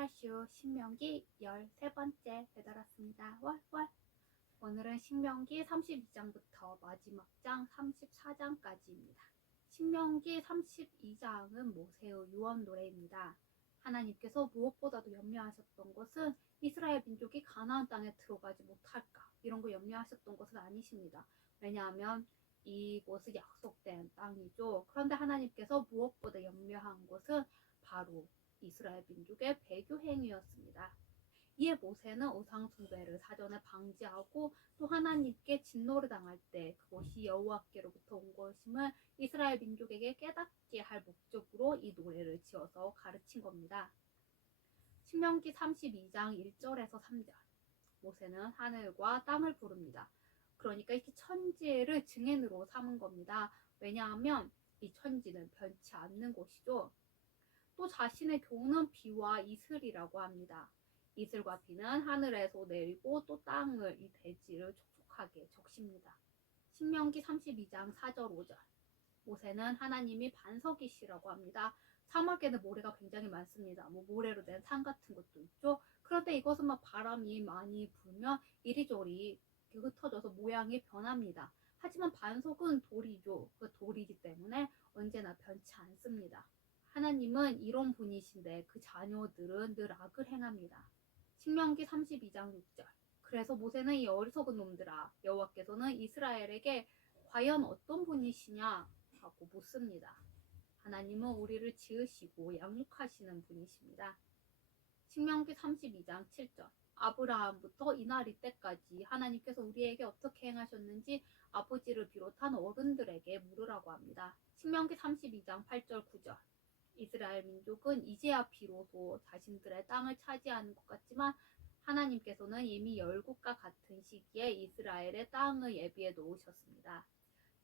배달쇼 신명기 13번째 배달 왔습니다. 왈왈. 오늘은 신명기 32장부터 마지막 장 34장까지입니다. 신명기 32장은 모세의 유언 노래입니다. 하나님께서 무엇보다도 염려하셨던 것은 이스라엘 민족이 가나안 땅에 들어가지 못할까 이런 거 염려하셨던 것은 아니십니다. 왜냐하면 이곳은 약속된 땅이죠. 그런데 하나님께서 무엇보다 염려한 것은 바로 이스라엘 민족의 배교 행위였습니다. 이에 모세는 우상 숭배를 사전에 방지하고 또 하나님께 진노를 당할 때 그것이 여호와께로부터 온 것임을 이스라엘 민족에게 깨닫게 할 목적으로 이 노래를 지어서 가르친 겁니다. 신명기 32장 1절에서 3절 모세는 하늘과 땅을 부릅니다. 그러니까 이렇게 천지를 증인으로 삼은 겁니다. 왜냐하면 이 천지는 변치 않는 곳이죠. 또 자신의 교훈은 비와 이슬이라고 합니다. 이슬과 비는 하늘에서 내리고 또 땅을 이 대지를 촉촉하게 적십니다. 신명기 32장 4절 5절 모세는 하나님이 반석이시라고 합니다. 사막에는 모래가 굉장히 많습니다. 모래로 된 산 같은 것도 있죠. 그런데 이것은 막 바람이 많이 불면 이리저리 흩어져서 모양이 변합니다. 하지만 반석은 돌이죠. 그 돌이기 때문에 언제나 변치 않습니다. 하나님은 이런 분이신데 그 자녀들은 늘 악을 행합니다. 신명기 32장 6절 그래서 모세는 이 어리석은 놈들아 여호와께서는 이스라엘에게 과연 어떤 분이시냐 하고 묻습니다. 하나님은 우리를 지으시고 양육하시는 분이십니다. 신명기 32장 7절 아브라함부터 이날 이때까지 하나님께서 우리에게 어떻게 행하셨는지 아버지를 비롯한 어른들에게 물으라고 합니다. 신명기 32장 8절 9절 이스라엘 민족은 이제야 비로소 자신들의 땅을 차지하는 것 같지만 하나님께서는 이미 열국과 같은 시기에 이스라엘의 땅을 예비해 놓으셨습니다.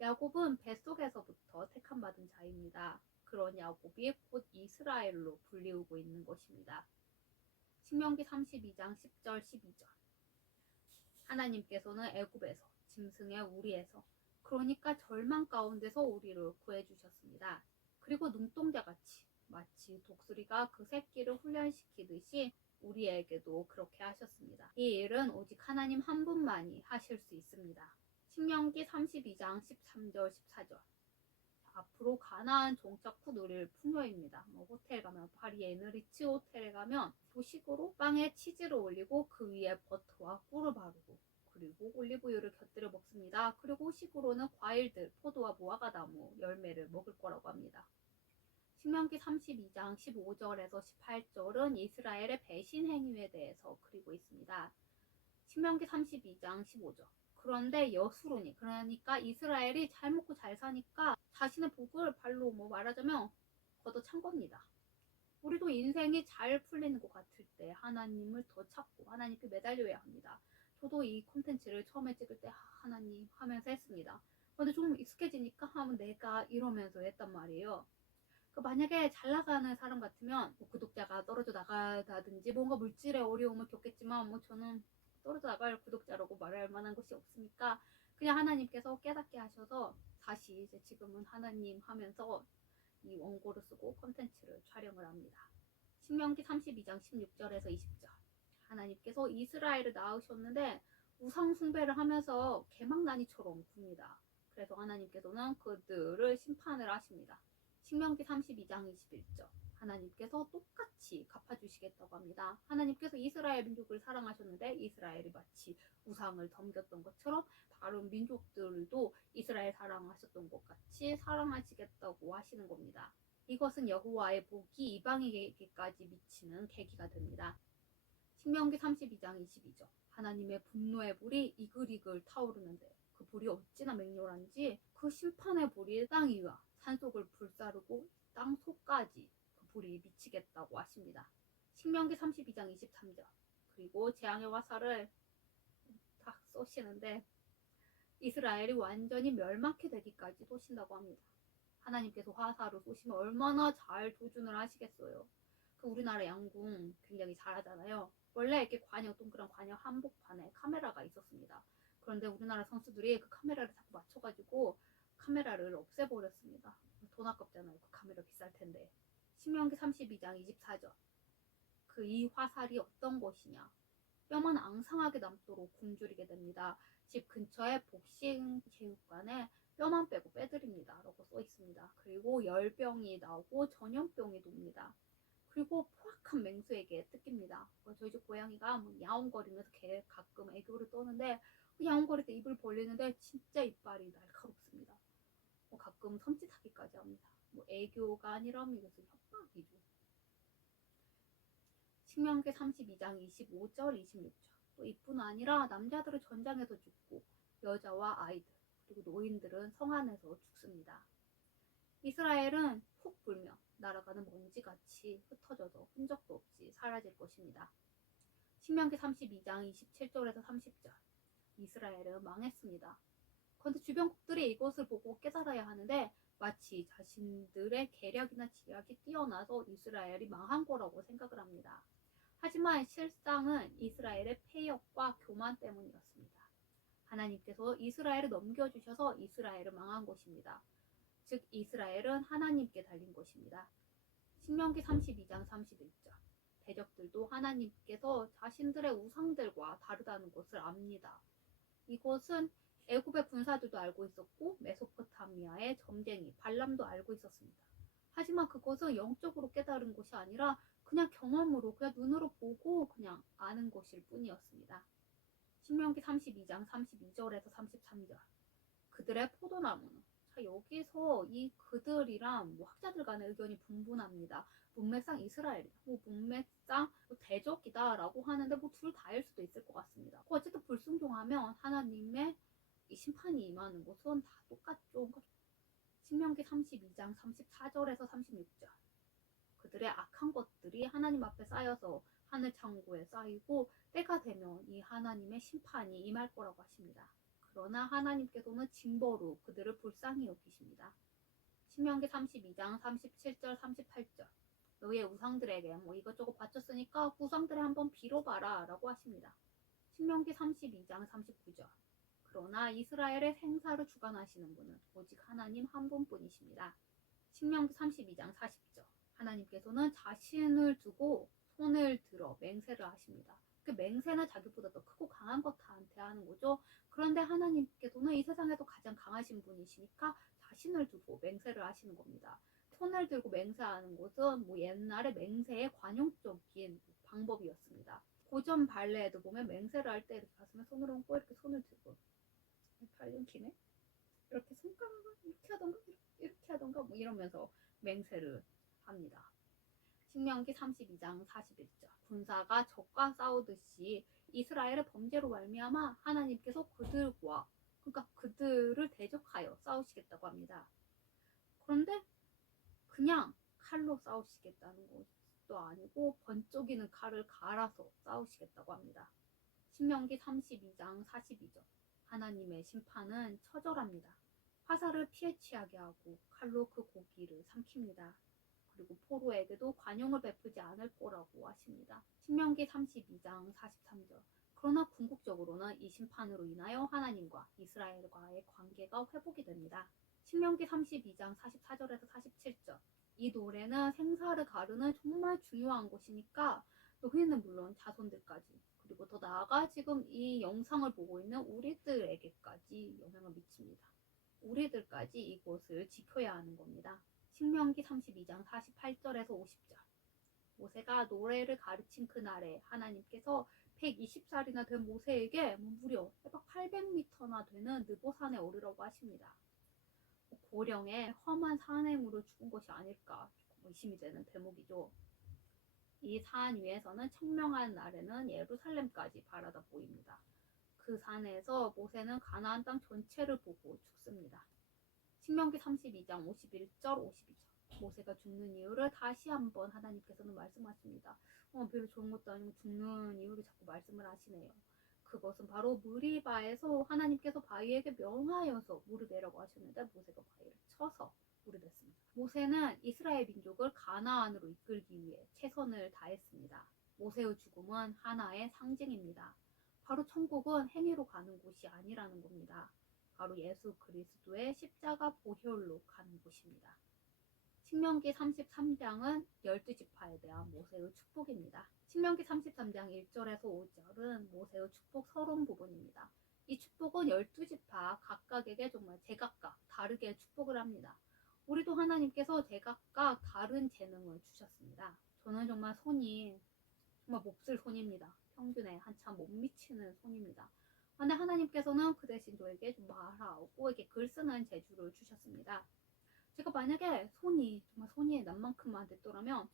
야곱은 뱃속에서부터 택함받은 자입니다. 그런 야곱이 곧 이스라엘로 불리우고 있는 것입니다. 신명기 32장 10절 12절 하나님께서는 애굽에서 짐승의 우리에서 그러니까 절망 가운데서 우리를 구해주셨습니다. 그리고 눈동자같이 마치 독수리가 그 새끼를 훈련시키듯이 우리에게도 그렇게 하셨습니다. 이 일은 오직 하나님 한 분만이 하실 수 있습니다. 신명기 32장 13절 14절 앞으로 가나안 정착 후 누릴 풍요입니다. 호텔 가면 파리 에너리츠 호텔에 가면 도식으로 빵에 치즈를 올리고 그 위에 버터와 꿀을 바르고 그리고 올리브유를 곁들여 먹습니다. 그리고 후식으로는 과일들, 포도와 무화과나무 열매를 먹을 거라고 합니다. 신명기 32장 15절에서 18절은 이스라엘의 배신 행위에 대해서 그리고 있습니다. 신명기 32장 15절 그런데 여수로니 그러니까 이스라엘이 잘 먹고 잘 사니까 자신의 복을 발로 말하자면 걷어찬 겁니다. 우리도 인생이 잘 풀리는 것 같을 때 하나님을 더 찾고 하나님께 매달려야 합니다. 저도 이 콘텐츠를 처음에 찍을 때 하나님 하면서 했습니다. 근데 좀 익숙해지니까 하면 내가 이러면서 했단 말이에요. 만약에 잘 나가는 사람 같으면 구독자가 떨어져 나가다든지 뭔가 물질의 어려움을 겪겠지만 저는 떨어져 나갈 구독자라고 말할 만한 것이 없으니까 그냥 하나님께서 깨닫게 하셔서 다시 이제 지금은 하나님 하면서 이 원고를 쓰고 콘텐츠를 촬영을 합니다. 신명기 32장 16절에서 20절 하나님께서 이스라엘을 낳으셨는데 우상 숭배를 하면서 개막난이처럼 굽니다. 그래서 하나님께서는 그들을 심판을 하십니다. 신명기 32장 21절 하나님께서 똑같이 갚아주시겠다고 합니다. 하나님께서 이스라엘 민족을 사랑하셨는데 이스라엘이 마치 우상을 덤겼던 것처럼 다른 민족들도 이스라엘 사랑하셨던 것 같이 사랑하시겠다고 하시는 겁니다. 이것은 여호와의 복이 이방인에게까지 미치는 계기가 됩니다. 신명기 32장 22절 하나님의 분노의 불이 이글이글 타오르는데 그 불이 어찌나 맹렬한지 그 심판의 불이 땅 위와 산속을 불사르고 땅 속까지 그 불이 미치겠다고 하십니다. 신명기 32장 23절 그리고 재앙의 화살을 딱 쏘시는데 이스라엘이 완전히 멸망케 되기까지 쏘신다고 합니다. 하나님께서 화살을 쏘시면 얼마나 잘 조준을 하시겠어요. 우리나라 양궁 굉장히 잘하잖아요. 원래 이렇게 관역 동그란 관역 한복판에 카메라가 있었습니다. 그런데 우리나라 선수들이 그 카메라를 자꾸 맞춰가지고 카메라를 없애버렸습니다. 돈 아깝잖아요. 그 카메라 비쌀 텐데. 신명기 32장 24절 이 화살이 어떤 것이냐. 뼈만 앙상하게 남도록 굶주리게 됩니다. 집 근처에 복싱 체육관에 뼈만 빼고 빼드립니다. 라고 써 있습니다. 그리고 열병이 나오고 전염병이 돕니다. 그리고 포악한 맹수에게 뜯깁니다. 저희 집 고양이가 뭐 야옹거리면서 걔 가끔 애교를 떠는데 야옹거릴 때 입을 벌리는데 진짜 이빨이 날카롭습니다. 가끔 섬찟하기까지 합니다. 애교가 아니라면 이것은 협박이죠. 신명기 32장 25절 26절. 또 이뿐 아니라 남자들은 전장에서 죽고 여자와 아이들 그리고 노인들은 성 안에서 죽습니다. 이스라엘은 훅 불며 날아가는 먼지같이 흩어져서 흔적도 없이 사라질 것입니다. 신명기 32장 27절에서 30절. 이스라엘은 망했습니다. 그런데 주변국들이 이것을 보고 깨달아야 하는데 마치 자신들의 계략이나 지략이 뛰어나서 이스라엘이 망한 거라고 생각을 합니다. 하지만 실상은 이스라엘의 폐역과 교만 때문이었습니다. 하나님께서 이스라엘을 넘겨주셔서 이스라엘을 망한 것입니다. 즉 이스라엘은 하나님께 달린 것입니다. 신명기 32장 31절. 대적들도 하나님께서 자신들의 우상들과 다르다는 것을 압니다. 이것은 애굽의 군사들도 알고 있었고 메소포타미아의 점쟁이 발람도 알고 있었습니다. 하지만 그것은 영적으로 깨달은 것이 아니라 그냥 경험으로 그냥 눈으로 보고 그냥 아는 것일 뿐이었습니다. 신명기 32장 32절에서 33절. 그들의 포도나무는 여기서 이 그들이란 학자들 간의 의견이 분분합니다. 문맥상 이스라엘이다. 문맥상 대적이다 라고 하는데 둘 다일 수도 있을 것 같습니다. 어쨌든 불순종하면 하나님의 이 심판이 임하는 것은 다 똑같죠. 신명기 32장 34절에서 36절. 그들의 악한 것들이 하나님 앞에 쌓여서 하늘 창고에 쌓이고 때가 되면 이 하나님의 심판이 임할 거라고 하십니다. 그러나 하나님께서는 징벌로 그들을 불쌍히 여기십니다. 신명기 32장 37절 38절. 너희의 우상들에게 이것저것 바쳤으니까 우상들에 한번 빌어봐라 라고 하십니다. 신명기 32장 39절. 그러나 이스라엘의 생사를 주관하시는 분은 오직 하나님 한 분뿐이십니다. 신명기 32장 40절. 하나님께서는 자신을 두고 손을 들어 맹세를 하십니다. 그 맹세는 자기보다 더 크고 강한 것한테 하는 거죠. 그런데 하나님께서는 이 세상에서 가장 강하신 분이시니까 자신을 두고 맹세를 하시는 겁니다. 손을 들고 맹세하는 것은 옛날에 맹세의 관용적인 방법이었습니다. 고전 발레에도 보면 맹세를 할 때 이렇게 가슴에 손을 얹고 이렇게 손을 들고 팔 기네? 이렇게 손가락을 이렇게 하던가 이렇게 하던가 이러면서 맹세를 합니다. 신명기 32장 41절. 군사가 적과 싸우듯이 이스라엘의 범죄로 말미암아 하나님께서 그들을 대적하여 싸우시겠다고 합니다. 그런데 그냥 칼로 싸우시겠다는 것도 아니고 번쩍이는 칼을 갈아서 싸우시겠다고 합니다. 신명기 32장 42절. 하나님의 심판은 처절합니다. 화살을 피해 취하게 하고 칼로 그 고기를 삼킵니다. 그리고 포로에게도 관용을 베푸지 않을 거라고 하십니다. 신명기 32장 43절. 그러나 궁극적으로는 이 심판으로 인하여 하나님과 이스라엘과의 관계가 회복이 됩니다. 신명기 32장 44절에서 47절. 이 노래는 생사를 가르는 정말 중요한 것이니까 너희는 물론 자손들까지 그리고 더 나아가 지금 이 영상을 보고 있는 우리들에게까지 영향을 미칩니다. 우리들까지 이것을 지켜야 하는 겁니다. 신명기 32장 48절에서 50절. 모세가 노래를 가르친 그날에 하나님께서 120살이나 된 모세에게 무려 해박 800m나 되는 느보산에 오르라고 하십니다. 고령의 험한 산행으로 죽은 것이 아닐까 의심이 되는 대목이죠. 이 산 위에서는 청명한 날에는 예루살렘까지 바라다 보입니다. 그 산에서 모세는 가나안 땅 전체를 보고 죽습니다. 신명기 32장 51절 52절. 모세가 죽는 이유를 다시 한번 하나님께서는 말씀하십니다. 별로 좋은 것도 아니고 죽는 이유를 자꾸 말씀을 하시네요. 그것은 바로 무리바에서 하나님께서 바위에게 명하여서 물을 내라고 하셨는데 모세가 바위를 쳐서 물을 냈습니다. 모세는 이스라엘 민족을 가나안으로 이끌기 위해 최선을 다했습니다. 모세의 죽음은 하나의 상징입니다. 바로 천국은 행위로 가는 곳이 아니라는 겁니다. 바로 예수 그리스도의 십자가 보혈로 가는 곳입니다. 신명기 33장은 12지파에 대한 모세의 축복입니다. 신명기 33장 1절에서 5절은 모세의 축복 서론 부분입니다. 이 축복은 12지파 각각에게 정말 제각각 다르게 축복을 합니다. 우리도 하나님께서 제각각 다른 재능을 주셨습니다. 저는 정말 손이 정말 몹쓸 손입니다. 평균에 한참 못 미치는 손입니다. 근데 하나님께서는 그 대신 저에게 좀 말하고 이렇게 글 쓰는 재주를 주셨습니다. 제가 만약에 정말 손이 난만큼만 됐더라면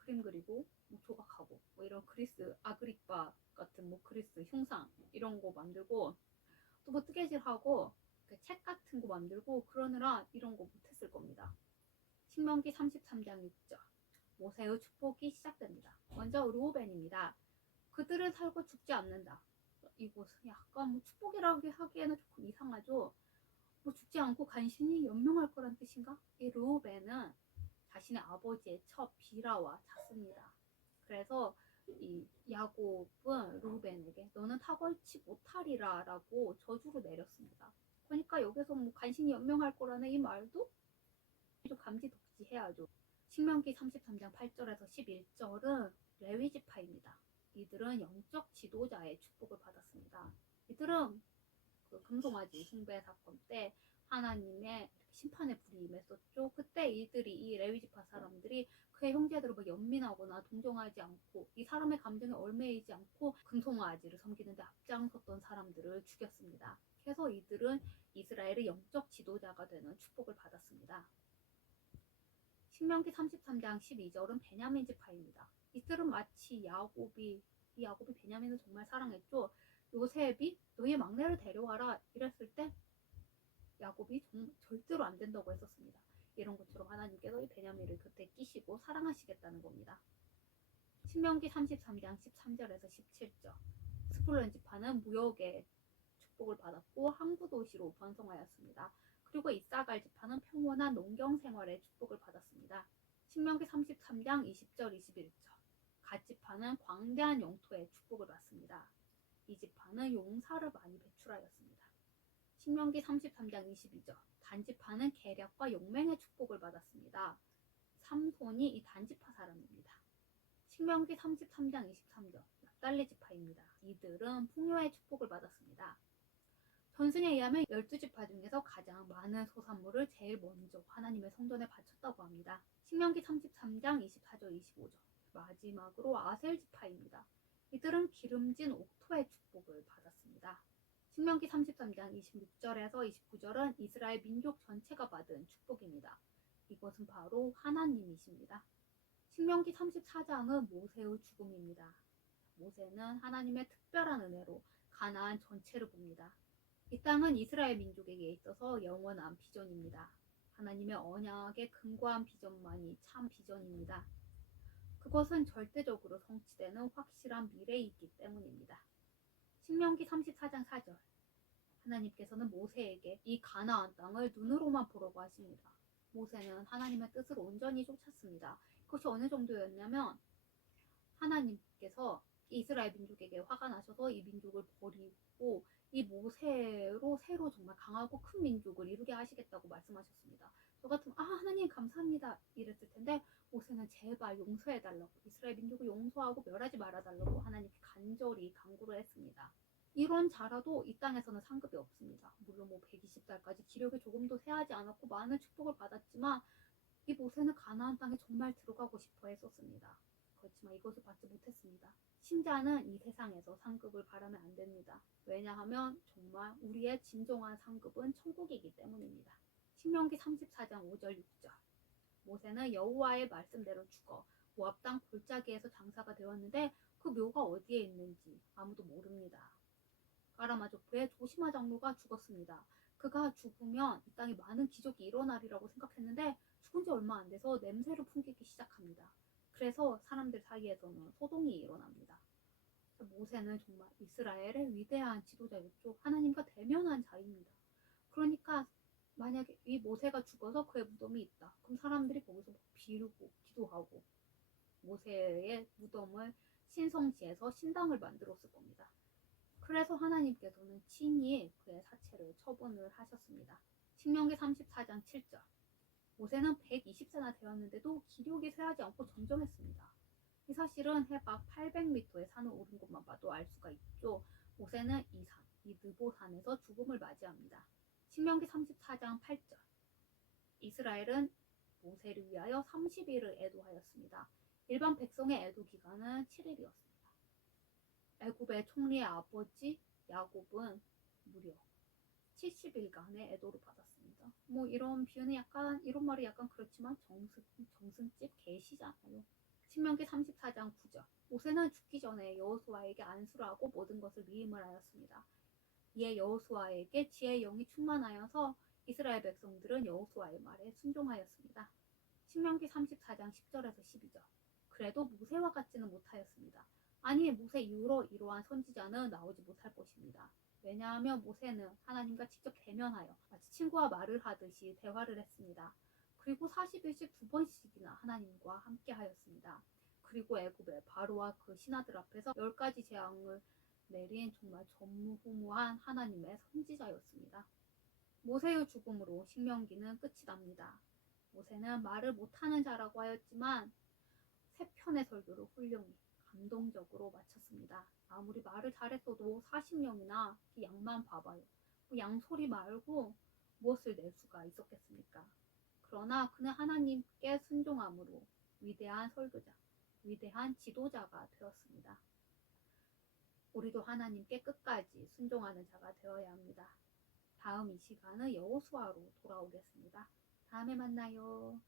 그림 그리고 뭐 조각하고 뭐 이런 그리스 아그리파 같은 뭐 그리스 흉상 이런 거 만들고 또 뭐 뜨개질하고 책 같은 거 만들고 그러느라 이런 거 못했을 겁니다. 신명기 33장 6절 모세의 축복이 시작됩니다. 먼저 르우벤입니다. 그들은 살고 죽지 않는다. 이곳은 약간 뭐 축복이라고 하기에는 조금 이상하죠. 뭐 죽지 않고 간신히 연명할 거란 뜻인가? 이 르우벤은 자신의 아버지의 첩 비라와 잤습니다. 그래서 이 야곱은 르우벤에게 너는 타걸치 못하리라 라고 저주를 내렸습니다. 그러니까 여기서 뭐 간신히 연명할 거라는 이 말도 좀 감지덕지해야죠. 신명기 33장 8절에서 11절은 레위지파입니다. 이들은 영적 지도자의 축복을 받았습니다. 이들은 그 금송아지 숭배 사건 때 하나님의 심판의 불이 임했었죠. 그때 이 레위지파 사람들이 그의 형제들을 뭐 연민하거나 동정하지 않고 이 사람의 감정에 얽매이지 않고 금송아지를 섬기는데 앞장섰던 사람들을 죽였습니다. 그래서 이들은 이스라엘의 영적 지도자가 되는 축복을 받았습니다. 신명기 33장 12절은 베냐민 지파입니다. 이들은 마치 야곱이 베냐민을 정말 사랑했죠. 요셉이 너의 막내를 데려와라 이랬을 때 야곱이 절대로 안 된다고 했었습니다. 이런 것처럼 하나님께서 이 베냐민을 곁에 끼시고 사랑하시겠다는 겁니다. 신명기 33장 13절에서 17절 스불론 지파는 무역의 축복을 받았고 항구 도시로 번성하였습니다. 그리고 이사갈 지파는 평온한 농경 생활의 축복을 받았습니다. 신명기 33장 20절 21절 갓 지파는 광대한 영토의 축복을 받습니다. 이 지파는 용사를 많이 배출하였습니다. 신명기 33장 22절 단지파는 계략과 용맹의 축복을 받았습니다. 삼손이 이 단지파 사람입니다. 신명기 33장 23절 납달리 지파입니다. 이들은 풍요의 축복을 받았습니다. 전승에 의하면 12지파 중에서 가장 많은 소산물을 제일 먼저 하나님의 성전에 바쳤다고 합니다. 신명기 33장 24절 25절 마지막으로 아셀 지파입니다. 이들은 기름진 옥토의 축복을 받았습니다. 신명기 33장 26절에서 29절은 이스라엘 민족 전체가 받은 축복입니다. 이것은 바로 하나님이십니다. 신명기 34장은 모세의 죽음입니다. 모세는 하나님의 특별한 은혜로 가나안 전체를 봅니다. 이 땅은 이스라엘 민족에게 있어서 영원한 비전입니다. 하나님의 언약의 근거한 비전만이 참 비전입니다. 그것은 절대적으로 성취되는 확실한 미래이기 때문입니다. 신명기 34장 4절 하나님께서는 모세에게 이 가나안 땅을 눈으로만 보라고 하십니다. 모세는 하나님의 뜻을 온전히 쫓았습니다. 그것이 어느 정도였냐면 하나님께서 이스라엘 민족에게 화가 나셔서 이 민족을 버리고 이 모세로 새로 정말 강하고 큰 민족을 이루게 하시겠다고 말씀하셨습니다. 저 같으면 하나님 감사합니다 이랬을 텐데 모세는 제발 용서해달라고 이스라엘 민족을 용서하고 멸하지 말아달라고 하나님께 간절히 간구를 했습니다. 이런 자라도 이 땅에서는 상급이 없습니다. 물론 뭐 120달까지 기력이 조금도 쇠하지 않았고 많은 축복을 받았지만 이 모세는 가나안 땅에 정말 들어가고 싶어 했었습니다. 그렇지만 이것을 받지 못했습니다. 신자는 이 세상에서 상급을 바라면 안 됩니다. 왜냐하면 정말 우리의 진정한 상급은 천국이기 때문입니다. 신명기 34장 5절 6절 모세는 여호와의 말씀대로 죽어 모압 땅 골짜기에서 장사가 되었는데 그 묘가 어디에 있는지 아무도 모릅니다. 가라마조프의 조시마 장로가 죽었습니다. 그가 죽으면 이 땅에 많은 기적이 일어나리라고 생각했는데 죽은 지 얼마 안 돼서 냄새를 풍기기 시작합니다. 그래서 사람들 사이에서는 소동이 일어납니다. 모세는 정말 이스라엘의 위대한 지도자였죠. 하나님과 대면한 자입니다. 그러니까 만약에 이 모세가 죽어서 그의 무덤이 있다. 그럼 사람들이 거기서 비르고 기도하고 모세의 무덤을 신성지에서 신당을 만들었을 겁니다. 그래서 하나님께서는 친히 그의 사체를 처분을 하셨습니다. 신명기 34장 7절 모세는 120세나 되었는데도 기력이 쇠하지 않고 정정했습니다. 이 사실은 해박 800m의 산을 오른 것만 봐도 알 수가 있죠. 모세는 이 느보산에서 죽음을 맞이합니다. 신명기 34장 8절. 이스라엘은 모세를 위하여 30일을 애도하였습니다. 일반 백성의 애도 기간은 7일이었습니다. 애굽의 총리의 아버지 야곱은 무려 70일간의 애도를 받았습니다. 뭐 이런 비유는 약간 이런 말이 약간 그렇지만 정승집 계시잖아요. 신명기 34장 9절. 모세는 죽기 전에 여호수아에게 안수를 하고 모든 것을 미임을 하였습니다. 이에 여호수아에게 지혜의 영이 충만하여서 이스라엘 백성들은 여호수아의 말에 순종하였습니다. 신명기 34장 10절에서 12절. 그래도 모세와 같지는 못하였습니다. 아니 모세 이후로 이러한 선지자는 나오지 못할 것입니다. 왜냐하면 모세는 하나님과 직접 대면하여 마치 친구와 말을 하듯이 대화를 했습니다. 그리고 40일씩 2번씩이나 하나님과 함께 하였습니다. 그리고 애굽의 바로와 그 신하들 앞에서 10가지 재앙을 내린 정말 전무후무한 하나님의 선지자였습니다. 모세의 죽음으로 신명기는 끝이 납니다. 모세는 말을 못하는 자라고 하였지만 3편의 설교를 훌륭히 감동적으로 마쳤습니다. 아무리 말을 잘했어도 40명이나 양만 봐봐요. 양소리 말고 무엇을 낼 수가 있었겠습니까? 그러나 그는 하나님께 순종함으로 위대한 설교자, 위대한 지도자가 되었습니다. 우리도 하나님께 끝까지 순종하는 자가 되어야 합니다. 다음 이 시간은 여호수아로 돌아오겠습니다. 다음에 만나요.